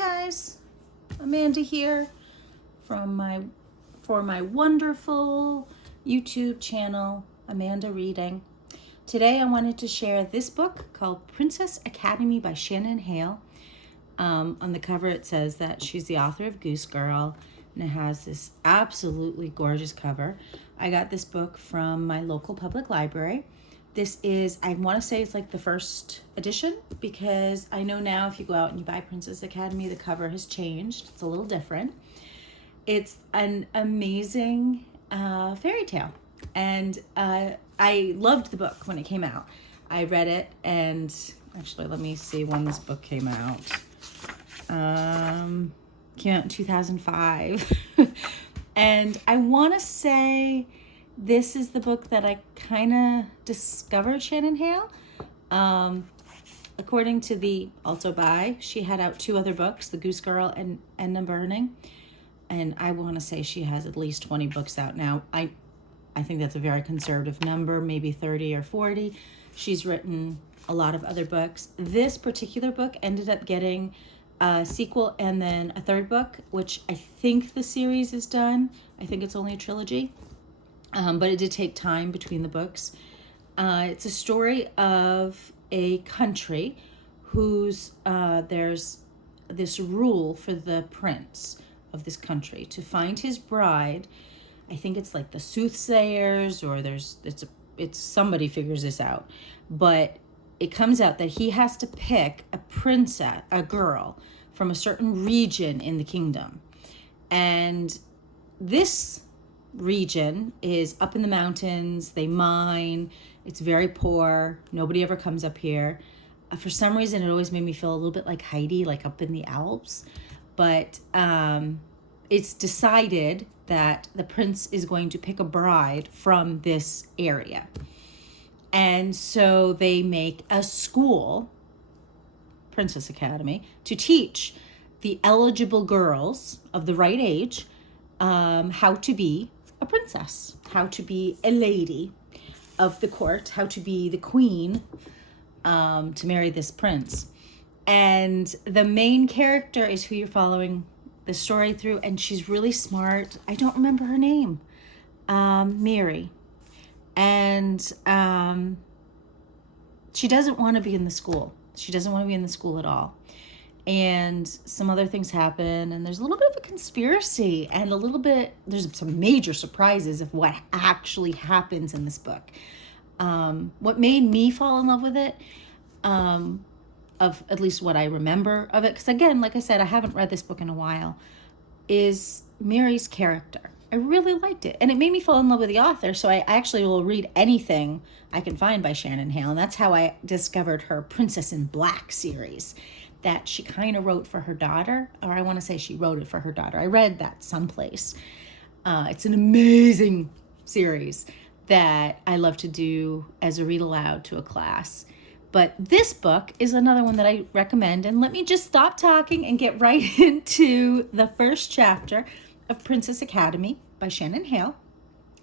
guys, Amanda here for my wonderful YouTube channel, Amanda Reading. Today I wanted to share this book called Princess Academy by Shannan Hale. On the cover it says that she's the author of Goose Girl, and it has this absolutely gorgeous cover. I got this book from my local public library. This is, I want to say it's like the first edition, because I know now if you go out and you buy Princess Academy, the cover has changed. It's a little different. It's an amazing fairy tale, and I loved the book when it came out. I read it, and actually let me see when this book came out. Came out in 2005. And I want to say this is the book that I kind of discovered Shannan Hale. According to the also by, she had out 2 other books, The Goose Girl and The Burning. And I want to say she has at least 20 books out now. I think that's a very conservative number, maybe 30 or 40. She's written a lot of other books. This particular book ended up getting a sequel and then a 3rd book, which I think the series is done. I think it's only a trilogy. But it did take time between the books. It's a story of a country whose there's this rule for the prince of this country to find his bride. I think it's like the soothsayers, or it's somebody figures this out. But it comes out that he has to pick a princess, a girl from a certain region in the kingdom. And this region is up in the mountains. They mine. It's very poor. Nobody ever comes up here. For some reason, it always made me feel a little bit like Heidi, like up in the Alps. But it's decided that the prince is going to pick a bride from this area. And so they make a school, Princess Academy, to teach the eligible girls of the right age how to be a princess, how to be a lady of the court, how to be the queen to marry this prince. And the main character is who you're following the story through, and she's really smart. I don't remember her name. Mary. And she doesn't want to be in the school. She doesn't want to be in the school at all. And some other things happen, and there's a little bit of a conspiracy, and there's some major surprises of what actually happens in this book. What made me fall in love with it, of at least what I remember of it, because again, like I said, I haven't read this book in a while, is Mary's character. I really liked it, and it made me fall in love with the author, so I actually will read anything I can find by Shannan Hale, and that's how I discovered her Princess in Black series that she kind of wrote for her daughter, or I want to say she wrote it for her daughter. I read that someplace. It's an amazing series that I love to do as a read aloud to a class. But this book is another one that I recommend, and let me just stop talking and get right into the first chapter of Princess Academy by Shannan Hale.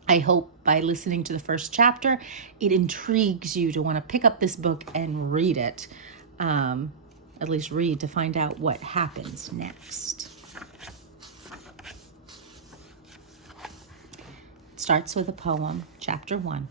I hope by listening to the first chapter, it intrigues you to want to pick up this book and read it. At least read to find out what happens next. It starts with a poem, chapter 1.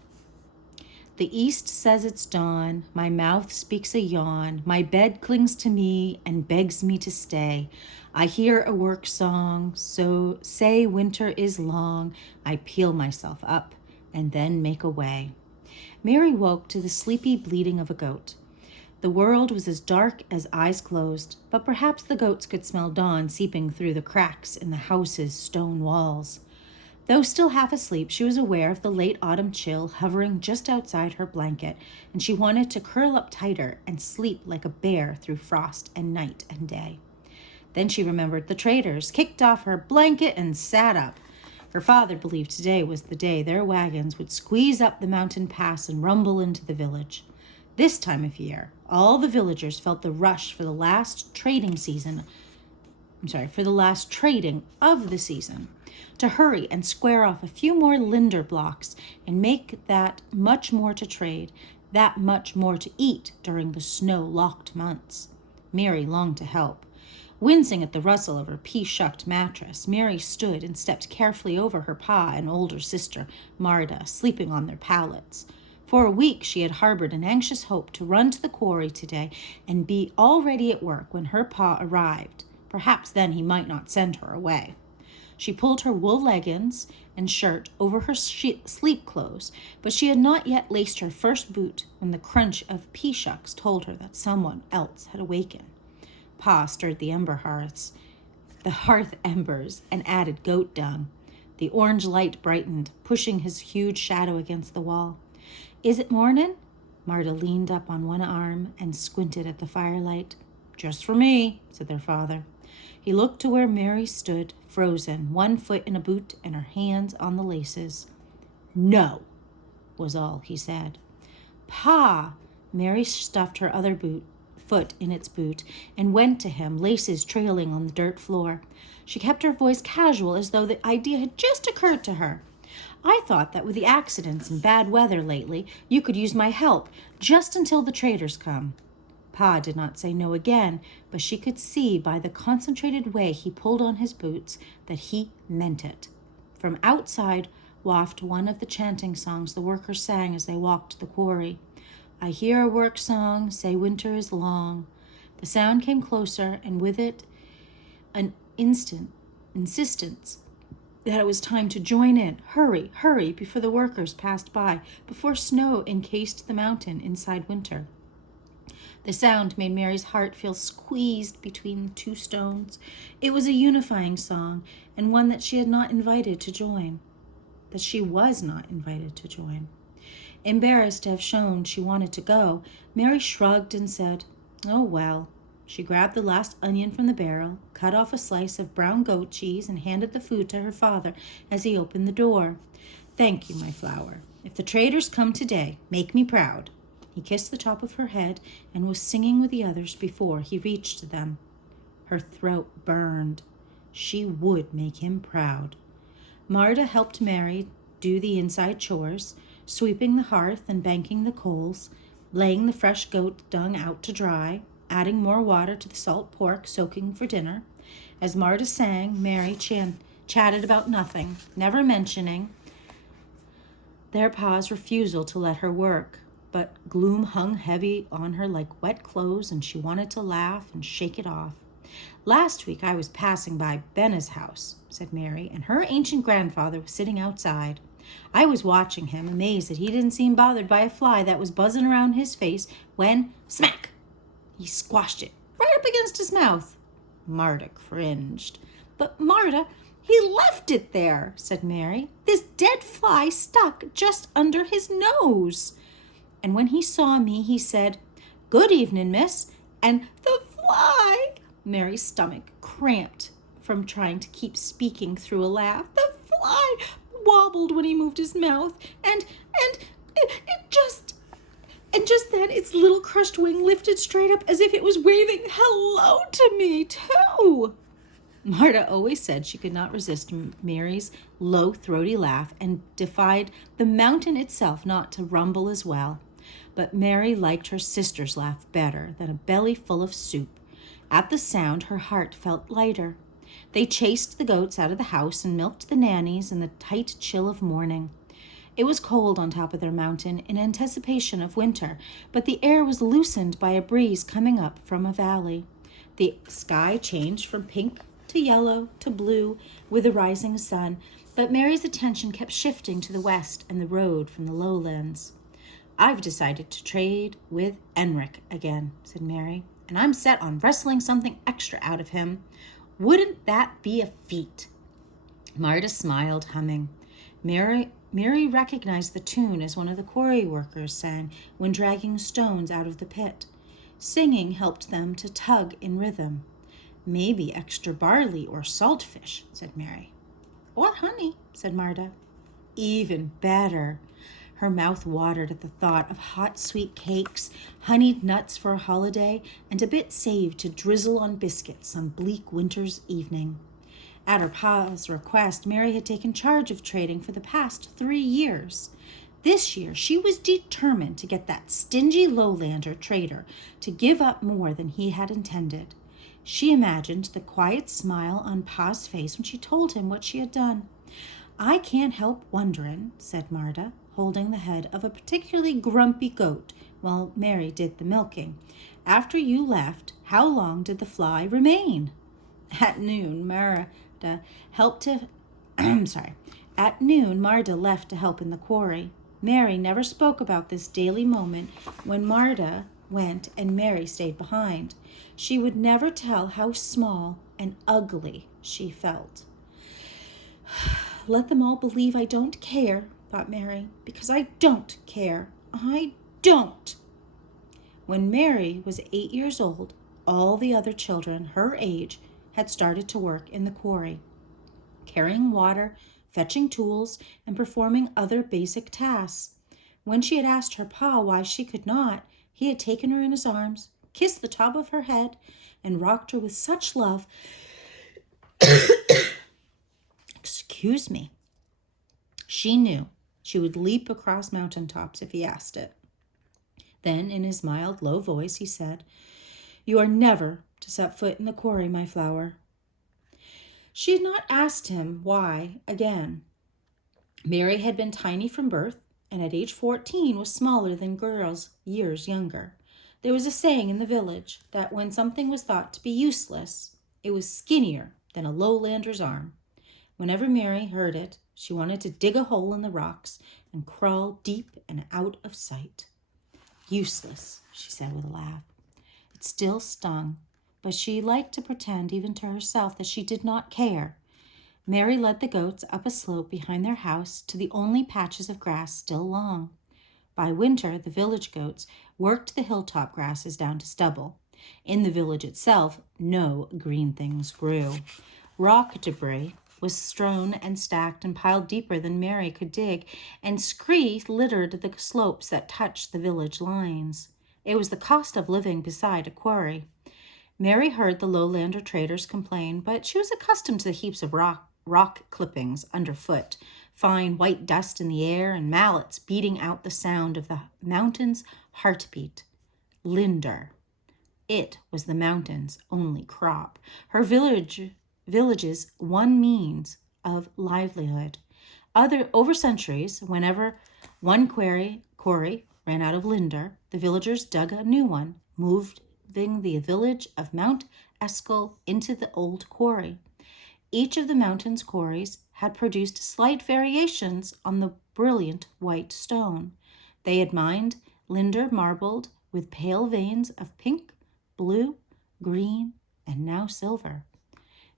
The east says it's dawn, my mouth speaks a yawn, my bed clings to me and begs me to stay. I hear a work song, so say winter is long, I peel myself up and then make away. Mary woke to the sleepy bleating of a goat. The world was as dark as eyes closed, but perhaps the goats could smell dawn seeping through the cracks in the house's stone walls. Though still half asleep, she was aware of the late autumn chill hovering just outside her blanket, and she wanted to curl up tighter and sleep like a bear through frost and night and day. Then she remembered the traders, kicked off her blanket and sat up. Her father believed today was the day their wagons would squeeze up the mountain pass and rumble into the village. This time of year, all the villagers felt the rush for the last trading of the season, to hurry and square off a few more linder blocks and make that much more to trade, that much more to eat during the snow-locked months. Mary longed to help. Wincing at the rustle of her pea-shucked mattress, Mary stood and stepped carefully over her pa and older sister, Marta, sleeping on their pallets. For a week she had harbored an anxious hope to run to the quarry today and be all ready at work when her pa arrived. Perhaps then he might not send her away. She pulled her wool leggings and shirt over her sleep clothes, but she had not yet laced her first boot when the crunch of pea shucks told her that someone else had awakened. Pa stirred the hearth embers, and added goat dung. The orange light brightened, pushing his huge shadow against the wall. "Is it mornin'?" Marta leaned up on one arm and squinted at the firelight. "Just for me," said their father. He looked to where Mary stood, frozen, one foot in a boot and her hands on the laces. "No," was all he said. "Pa!" Mary stuffed her other foot in its boot and went to him, laces trailing on the dirt floor. She kept her voice casual, as though the idea had just occurred to her. "I thought that with the accidents and bad weather lately, you could use my help just until the traders come." Pa did not say no again, but she could see by the concentrated way he pulled on his boots that he meant it. From outside wafted one of the chanting songs the workers sang as they walked to the quarry. "I hear a work song, say winter is long." The sound came closer, and with it an insistence that it was time to join in. Hurry, hurry, before the workers passed by, before snow encased the mountain inside winter. The sound made Mary's heart feel squeezed between two stones. It was a unifying song, and one that she was not invited to join. Embarrassed to have shown she wanted to go, Mary shrugged and said, "Oh, well." She grabbed the last onion from the barrel, cut off a slice of brown goat cheese, and handed the food to her father as he opened the door. "Thank you, my flower. If the traders come today, make me proud." He kissed the top of her head and was singing with the others before he reached them. Her throat burned. She would make him proud. Marta helped Mary do the inside chores, sweeping the hearth and banking the coals, laying the fresh goat dung out to dry, adding more water to the salt pork soaking for dinner. As Marta sang, Mary chatted about nothing, never mentioning their pa's refusal to let her work. But gloom hung heavy on her like wet clothes, and she wanted to laugh and shake it off. "Last week I was passing by Benna's house," said Mary, "and her ancient grandfather was sitting outside. I was watching him, amazed that he didn't seem bothered by a fly that was buzzing around his face, when, smack, he squashed it right up against his mouth." Marta cringed. "But Marta, he left it there," said Mary. "This dead fly stuck just under his nose. And when he saw me, he said, 'Good evening, miss,' and the fly—" Mary's stomach cramped from trying to keep speaking through a laugh. "The fly wobbled when he moved his mouth, and just then its little crushed wing lifted straight up as if it was waving hello to me, too." Marta always said she could not resist Mary's low, throaty laugh, and defied the mountain itself not to rumble as well. But Mary liked her sister's laugh better than a belly full of soup. At the sound, her heart felt lighter. They chased the goats out of the house and milked the nannies in the tight chill of morning. It was cold on top of their mountain in anticipation of winter, but the air was loosened by a breeze coming up from a valley. The sky changed from pink to yellow to blue with the rising sun, but Mary's attention kept shifting to the west and the road from the lowlands. "I've decided to trade with Enric again," said Mary, "and I'm set on wrestling something extra out of him. Wouldn't that be a feat?" Marta smiled, humming. Mary recognized the tune as one of the quarry workers sang when dragging stones out of the pit. Singing helped them to tug in rhythm. "Maybe extra barley or saltfish," said Mary. "Or honey," said Marta. "Even better." Her mouth watered at the thought of hot sweet cakes, honeyed nuts for a holiday, and a bit saved to drizzle on biscuits some bleak winter's evening. At her pa's request, Mary had taken charge of trading for the past 3 years. This year, she was determined to get that stingy lowlander trader to give up more than he had intended. She imagined the quiet smile on Pa's face when she told him what she had done. "I can't help wonderin'," said Marta, holding the head of a particularly grumpy goat while Mary did the milking. "After you left, how long did the fly remain?" At noon, Marta helped to At noon, Marta left to help in the quarry. Mary never spoke about this daily moment when Marta went and Mary stayed behind. She would never tell how small and ugly she felt. "Let them all believe I don't care," thought Mary, "because I don't care. I don't." When Mary was 8 years old, all the other children her age had started to work in the quarry, carrying water, fetching tools, and performing other basic tasks. When she had asked her pa why she could not, he had taken her in his arms, kissed the top of her head, and rocked her with such love. Excuse me. She knew she would leap across mountaintops if he asked it. Then, in his mild, low voice, he said, "You are never to set foot in the quarry, my flower." She had not asked him why again. Mary had been tiny from birth, and at age 14 was smaller than girls years younger. There was a saying in the village that when something was thought to be useless, it was skinnier than a lowlander's arm. Whenever Mary heard it, she wanted to dig a hole in the rocks and crawl deep and out of sight. "Useless," she said with a laugh. It still stung, but she liked to pretend even to herself that she did not care. Mary led the goats up a slope behind their house to the only patches of grass still long. By winter, the village goats worked the hilltop grasses down to stubble. In the village itself, no green things grew. Rock debris was strewn and stacked and piled deeper than Mary could dig, and scree littered the slopes that touched the village lines. It was the cost of living beside a quarry. Mary heard the lowlander traders complain, but she was accustomed to the heaps of rock clippings underfoot, fine white dust in the air, and mallets beating out the sound of the mountain's heartbeat. Linder. It was the mountain's only crop. Her village's one means of livelihood. Over centuries, whenever one quarry ran out of linder, the villagers dug a new one, moving the village of Mount Eskel into the old quarry. Each of the mountain's quarries had produced slight variations on the brilliant white stone. They had mined linder marbled with pale veins of pink, blue, green, and now silver.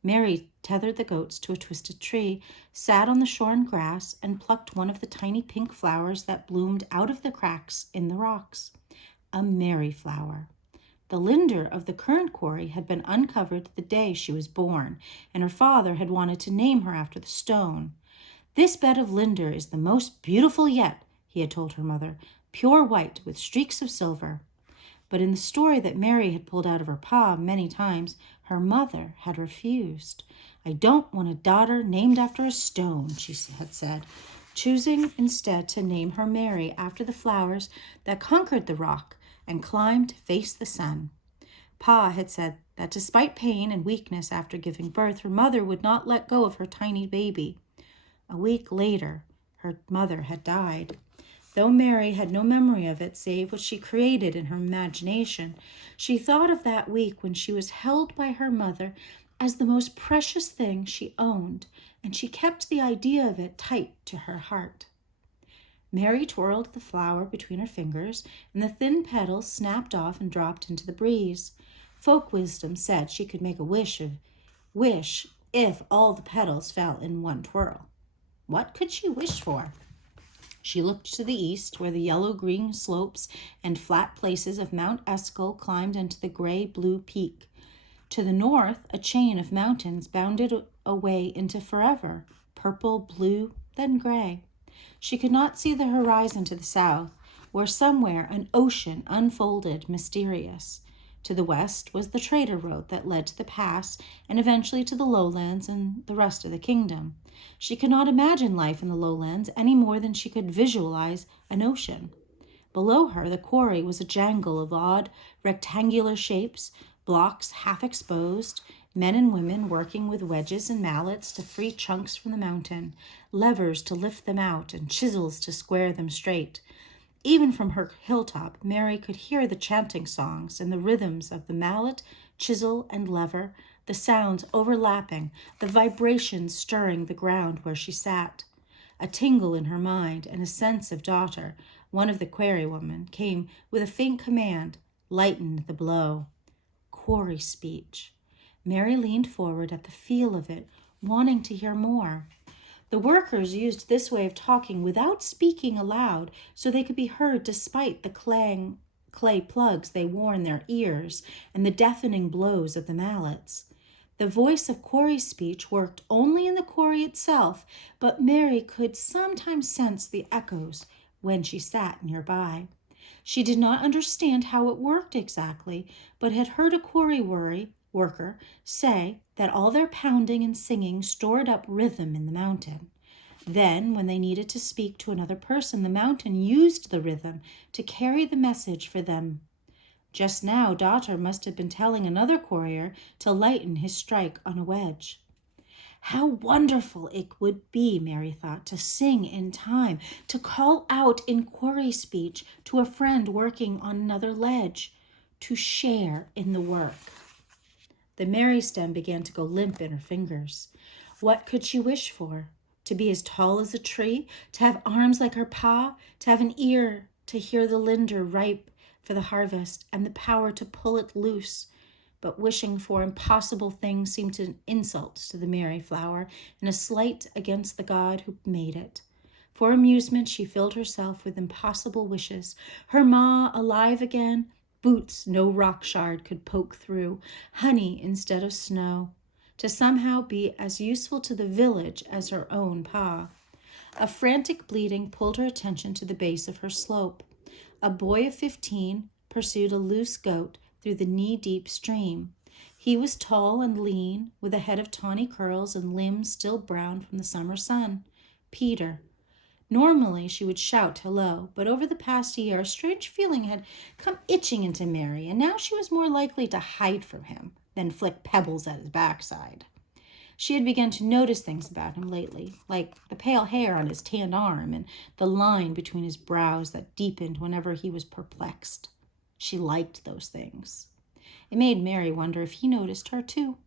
Mary tethered the goats to a twisted tree, sat on the shorn grass, and plucked one of the tiny pink flowers that bloomed out of the cracks in the rocks. A Mary flower. The linder of the current quarry had been uncovered the day she was born, and her father had wanted to name her after the stone. "This bed of linder is the most beautiful yet," he had told her mother, "pure white with streaks of silver." But in the story that Mary had pulled out of her pa many times, her mother had refused. "I don't want a daughter named after a stone," she had said, choosing instead to name her Mary after the flowers that conquered the rock and climbed to face the sun. Pa had said that despite pain and weakness after giving birth, her mother would not let go of her tiny baby. A week later, her mother had died. Though Mary had no memory of it save what she created in her imagination, she thought of that week when she was held by her mother as the most precious thing she owned, and she kept the idea of it tight to her heart. Mary twirled the flower between her fingers, and the thin petals snapped off and dropped into the breeze. Folk wisdom said she could make a wish if all the petals fell in one twirl. What could she wish for? She looked to the east, where the yellow-green slopes and flat places of Mount Eskel climbed into the gray-blue peak. To the north, a chain of mountains bounded away into forever, purple, blue, then gray. She could not see the horizon to the south, where somewhere an ocean unfolded mysterious. To the west was the trader road that led to the pass and eventually to the lowlands and the rest of the kingdom. She could not imagine life in the lowlands any more than she could visualize an ocean. Below her, the quarry was a jangle of odd, rectangular shapes, blocks half exposed, men and women working with wedges and mallets to free chunks from the mountain, levers to lift them out, and chisels to square them straight. Even from her hilltop, Mary could hear the chanting songs and the rhythms of the mallet, chisel, and lever, the sounds overlapping, the vibrations stirring the ground where she sat. A tingle in her mind and a sense of daughter, one of the quarry women, came with a faint command, lighten the blow. Quarry speech. Mary leaned forward at the feel of it, wanting to hear more. The workers used this way of talking without speaking aloud, so they could be heard despite the clay plugs they wore in their ears and the deafening blows of the mallets. The voice of quarry speech worked only in the quarry itself, but Mary could sometimes sense the echoes when she sat nearby. She did not understand how it worked exactly, but had heard a quarry worker say that all their pounding and singing stored up rhythm in the mountain. Then, when they needed to speak to another person, the mountain used the rhythm to carry the message for them. Just now, daughter must have been telling another quarrier to lighten his strike on a wedge. How wonderful it would be, Mary thought, to sing in time, to call out in quarry speech to a friend working on another ledge, to share in the work. The Mary stem began to go limp in her fingers. What could she wish for? To be as tall as a tree, to have arms like her pa, to have an ear to hear the linder ripe for the harvest, and the power to pull it loose. But wishing for impossible things seemed an insult to the Mary flower and a slight against the God who made it. For amusement, she filled herself with impossible wishes. Her ma alive again, boots no rock shard could poke through, honey instead of snow, to somehow be as useful to the village as her own pa. A frantic bleating pulled her attention to the base of her slope. A boy of 15 pursued a loose goat through the knee-deep stream. He was tall and lean, with a head of tawny curls and limbs still brown from the summer sun. Peter. Normally she would shout hello, but over the past year a strange feeling had come itching into Mary, and now she was more likely to hide from him than flick pebbles at his backside. She had begun to notice things about him lately, like the pale hair on his tanned arm and the line between his brows that deepened whenever he was perplexed. She liked those things. It made Mary wonder if he noticed her too.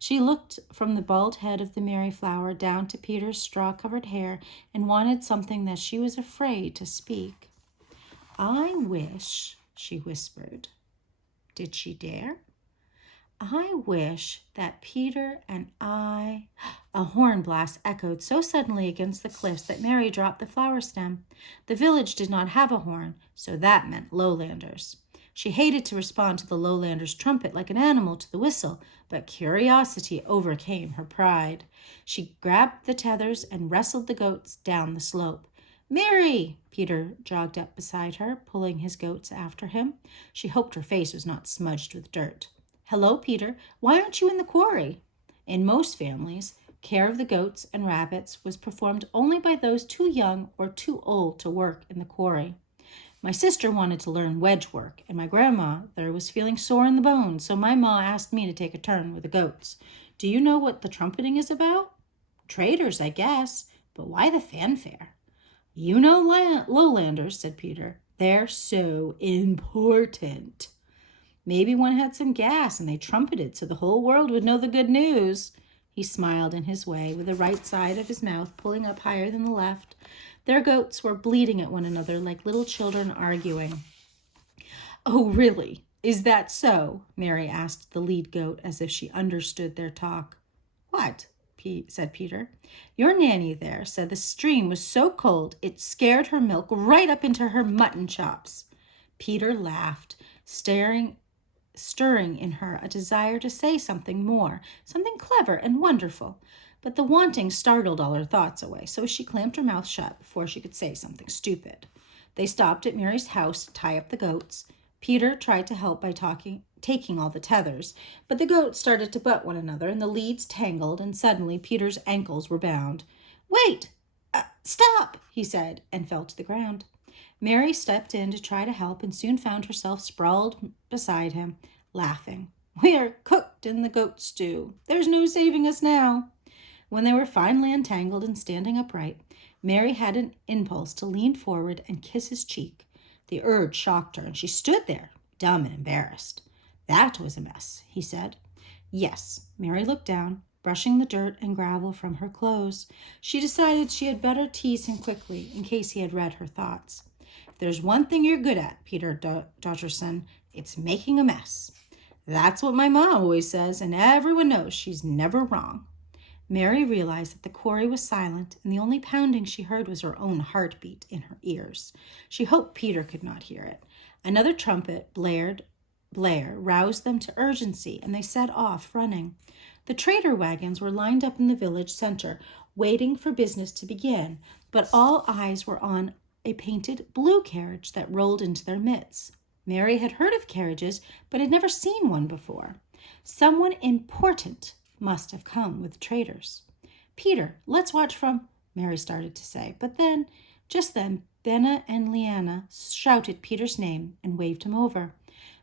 She looked from the bald head of the Mary flower down to Peter's straw-covered hair and wanted something that she was afraid to speak. I wish, she whispered. Did she dare? I wish that Peter and I... A horn blast echoed so suddenly against the cliffs that Mary dropped the flower stem. The village did not have a horn, so that meant lowlanders. She hated to respond to the lowlander's trumpet like an animal to the whistle, but curiosity overcame her pride. She grabbed the tethers and wrestled the goats down the slope. Mary! Peter jogged up beside her, pulling his goats after him. She hoped her face was not smudged with dirt. Hello, Peter. Why aren't you in the quarry? In most families, care of the goats and rabbits was performed only by those too young or too old to work in the quarry. My sister wanted to learn wedge work, and my grandmother was feeling sore in the bones, so my ma asked me to take a turn with the goats. Do you know what the trumpeting is about? Traders, I guess, but why the fanfare? You know lowlanders, said Peter. They're so important. Maybe one had some gas and they trumpeted so the whole world would know the good news. He smiled in his way, with the right side of his mouth pulling up higher than the left. Their goats were bleating at one another like little children arguing. Oh, really? Is that so? Mary asked the lead goat as if she understood their talk. What? Said Peter. Your nanny there said the stream was so cold it scared her milk right up into her mutton chops. Peter laughed, stirring in her a desire to say something more, something clever and wonderful. But the wanting startled all her thoughts away, so she clamped her mouth shut before she could say something stupid. They stopped at Mary's house to tie up the goats. Peter tried to help by taking all the tethers, but the goats started to butt one another, and the leads tangled, and suddenly Peter's ankles were bound. Wait! Stop! He said, and fell to the ground. Mary stepped in to try to help and soon found herself sprawled beside him, laughing. We are cooked in the goat stew. There's no saving us now." When they were finally untangled and standing upright, Mary had an impulse to lean forward and kiss his cheek. The urge shocked her, and she stood there, dumb and embarrassed. "That was a mess," he said. "Yes." Mary looked down, brushing the dirt and gravel from her clothes. She decided she had better tease him quickly in case he had read her thoughts. "If there's one thing you're good at, Peter Dotterson, it's making a mess. That's what my mom always says, and everyone knows she's never wrong." Mary realized that the quarry was silent, and the only pounding she heard was her own heartbeat in her ears. She hoped Peter could not hear it. Another trumpet blare roused them to urgency, and they set off running. The trader wagons were lined up in the village center, waiting for business to begin, but all eyes were on a painted blue carriage that rolled into their midst. Mary had heard of carriages, but had never seen one before. Someone important must have come with traders. "Peter, let's watch from—" Mary started to say, but just then, Benna and Leanna shouted Peter's name and waved him over.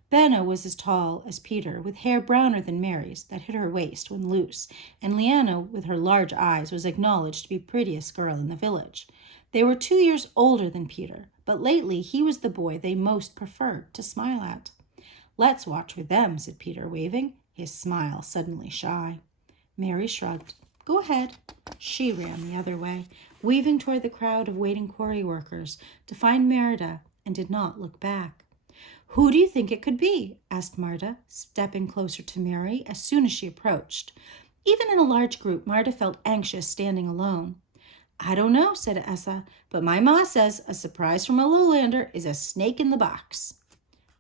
Benna was as tall as Peter, with hair browner than Mary's that hid her waist when loose, and Leanna, with her large eyes, was acknowledged to be the prettiest girl in the village. They were 2 years older than Peter, but lately he was the boy they most preferred to smile at. "Let's watch with them," said Peter, waving, his smile suddenly shy. Mary shrugged. "Go ahead." She ran the other way, weaving toward the crowd of waiting quarry workers to find Merida, and did not look back. "Who do you think it could be?" asked Marta, stepping closer to Mary as soon as she approached. Even in a large group, Marta felt anxious standing alone. "I don't know," said Essa, "but my ma says a surprise from a lowlander is a snake in the box."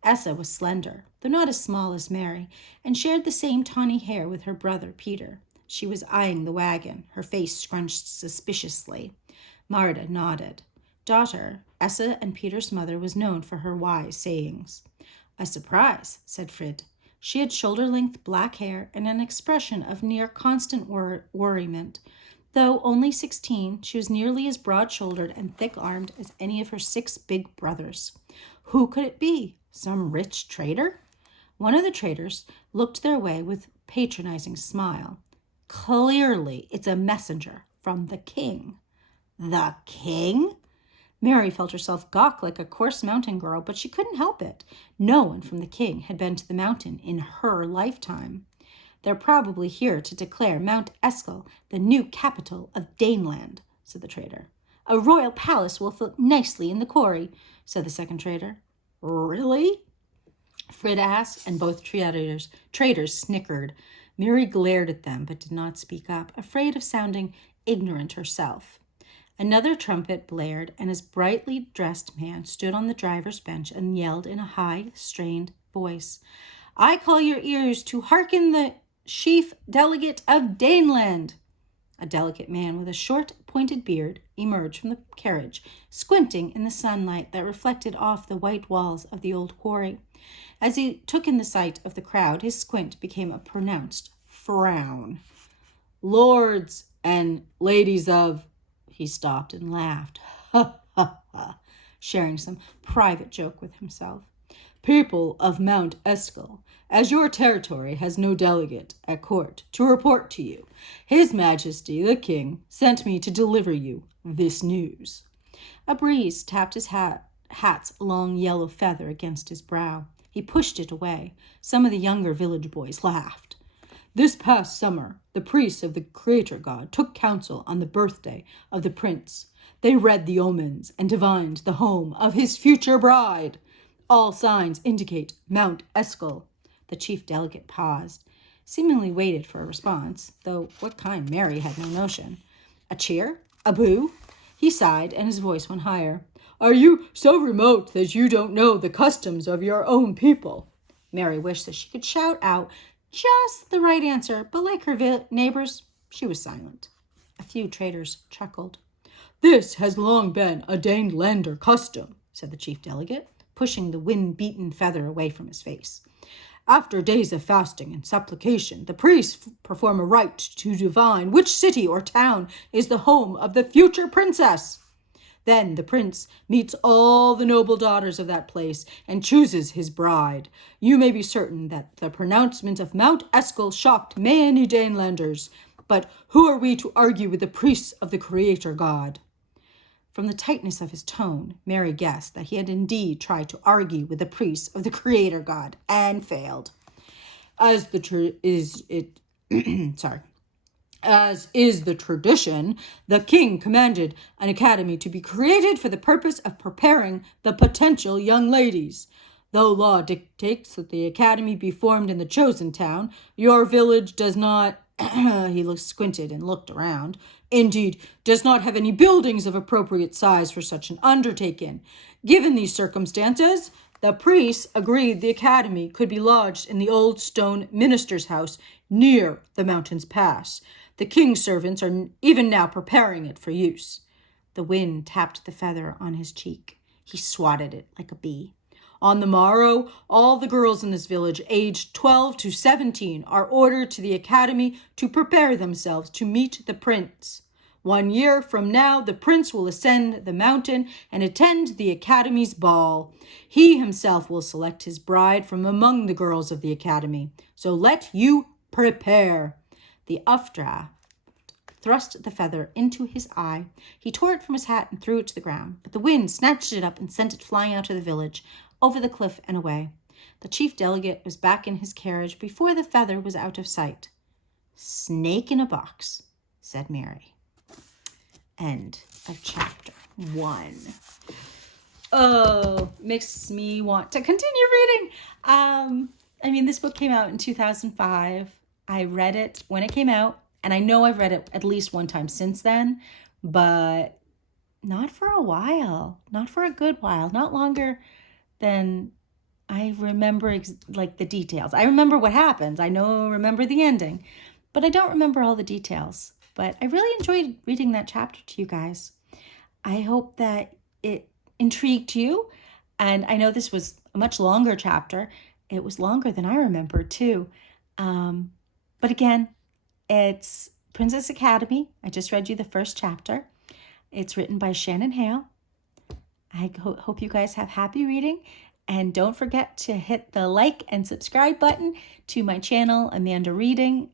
Essa was slender, though not as small as Mary, and shared the same tawny hair with her brother Peter. She was eyeing the wagon, her face scrunched suspiciously. Marta nodded. Daughter, Essa and Peter's mother, was known for her wise sayings. "A surprise," said Frid. She had shoulder-length black hair and an expression of near constant worriment. Though only 16, she was nearly as broad-shouldered and thick-armed as any of her 6 big brothers. Who could it be? Some rich trader? One of the traders looked their way with patronizing smile. "Clearly, it's a messenger from the king." "The king?" Mary felt herself gawk like a coarse mountain girl, but she couldn't help it. No one from the king had been to the mountain in her lifetime. "They're probably here to declare Mount Eskel the new capital of Daneland," said the trader. "A royal palace will fit nicely in the quarry," said the second trader. "Really?" Frid asked, and both traders snickered. Mary glared at them, but did not speak up, afraid of sounding ignorant herself. Another trumpet blared, and his brightly dressed man stood on the driver's bench and yelled in a high, strained voice, "I call your ears to hearken the chief delegate of Daneland." A delicate man with a short, pointed beard emerged from the carriage, squinting in the sunlight that reflected off the white walls of the old quarry. As he took in the sight of the crowd, his squint became a pronounced frown. "Lords and ladies of—" He stopped and laughed, sharing some private joke with himself. "People of Mount Eskel, as your territory has no delegate at court to report to you, His Majesty the King sent me to deliver you this news." A breeze tapped his hat's long yellow feather against his brow. He pushed it away. Some of the younger village boys laughed. "This past summer, the priests of the Creator God took counsel on the birthday of the prince. They read the omens and divined the home of his future bride. All signs indicate Mount Eskel." The chief delegate paused, seemingly waited for a response, though what kind Mary had no notion. A cheer? A boo? He sighed, and his voice went higher. "Are you so remote that you don't know the customs of your own people?" Mary wished that she could shout out just the right answer, but like her neighbors, she was silent. A few traders chuckled. "This has long been a Danelander custom," said the chief delegate, pushing the wind-beaten feather away from his face. "After days of fasting and supplication, the priests perform a rite to divine which city or town is the home of the future princess." Then the prince meets all the noble daughters of that place and chooses his bride. You may be certain that the pronouncement of Mount Eskel shocked many Danelanders. But who are we to argue with the priests of the Creator God? From the tightness of his tone, Mary guessed that he had indeed tried to argue with the priests of the Creator God and failed. As is the tradition, the king commanded an academy to be created for the purpose of preparing the potential young ladies. Though law dictates that the academy be formed in the chosen town, your village does not, he squinted and looked around, indeed, does not have any buildings of appropriate size for such an undertaking. Given these circumstances, the priests agreed the academy could be lodged in the old stone minister's house near the mountain's pass. The king's servants are even now preparing it for use. The wind tapped the feather on his cheek. He swatted it like a bee. On the morrow, all the girls in this village, aged 12 to 17, are ordered to the academy to prepare themselves to meet the prince. 1 year from now, the prince will ascend the mountain and attend the academy's ball. He himself will select his bride from among the girls of the academy. So let you prepare. The Ufdra thrust the feather into his eye. He tore it from his hat and threw it to the ground, but the wind snatched it up and sent it flying out of the village, over the cliff and away. The chief delegate was back in his carriage before the feather was out of sight. Snake in a box, said Mary. End of chapter 1. Oh, makes me want to continue reading. This book came out in 2005. I read it when it came out, and I know I've read it at least one time since then, but not for a while, not for a good while, not longer than I remember the details. I remember what happens. I remember the ending, but I don't remember all the details. But I really enjoyed reading that chapter to you guys. I hope that it intrigued you, and I know this was a much longer chapter. It was longer than I remember too. But again, it's Princess Academy. I just read you the first chapter. It's written by Shannan Hale. I hope you guys have happy reading. And don't forget to hit the like and subscribe button to my channel, Amanda Reading,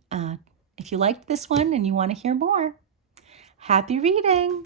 if you liked this one and you want to hear more. Happy reading!